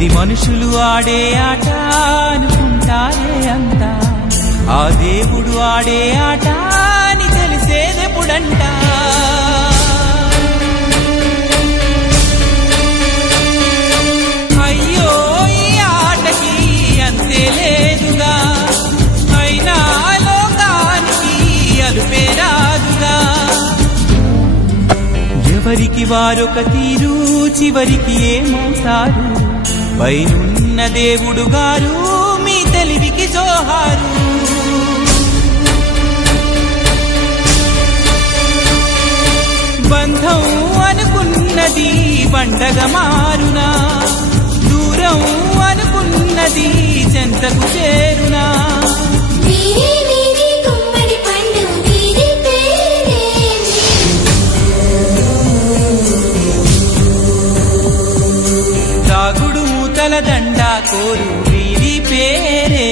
ఇది మనుషులు ఆడే ఆట అనుకుంటారే అంతా, ఆ దేవుడు ఆడే ఆట అని తెలిసేదెప్పుడంట. అయ్యో ఈ ఆటకి అంతే లేదుగా, అయినా లోకానికి అలుపే రాదుగా. ఎవరికి వారొక తీరు, చివరికి ఏమవుతారు? పైనున్న దేవుడు గారు మీ తెలివికి జోహారు. బంధం అనుకున్నది బండగా మారునా, దూరం అనుకున్నది చెంతకు చేరునా. తాగుడు మూతల దండా కోరు వీరి పేరే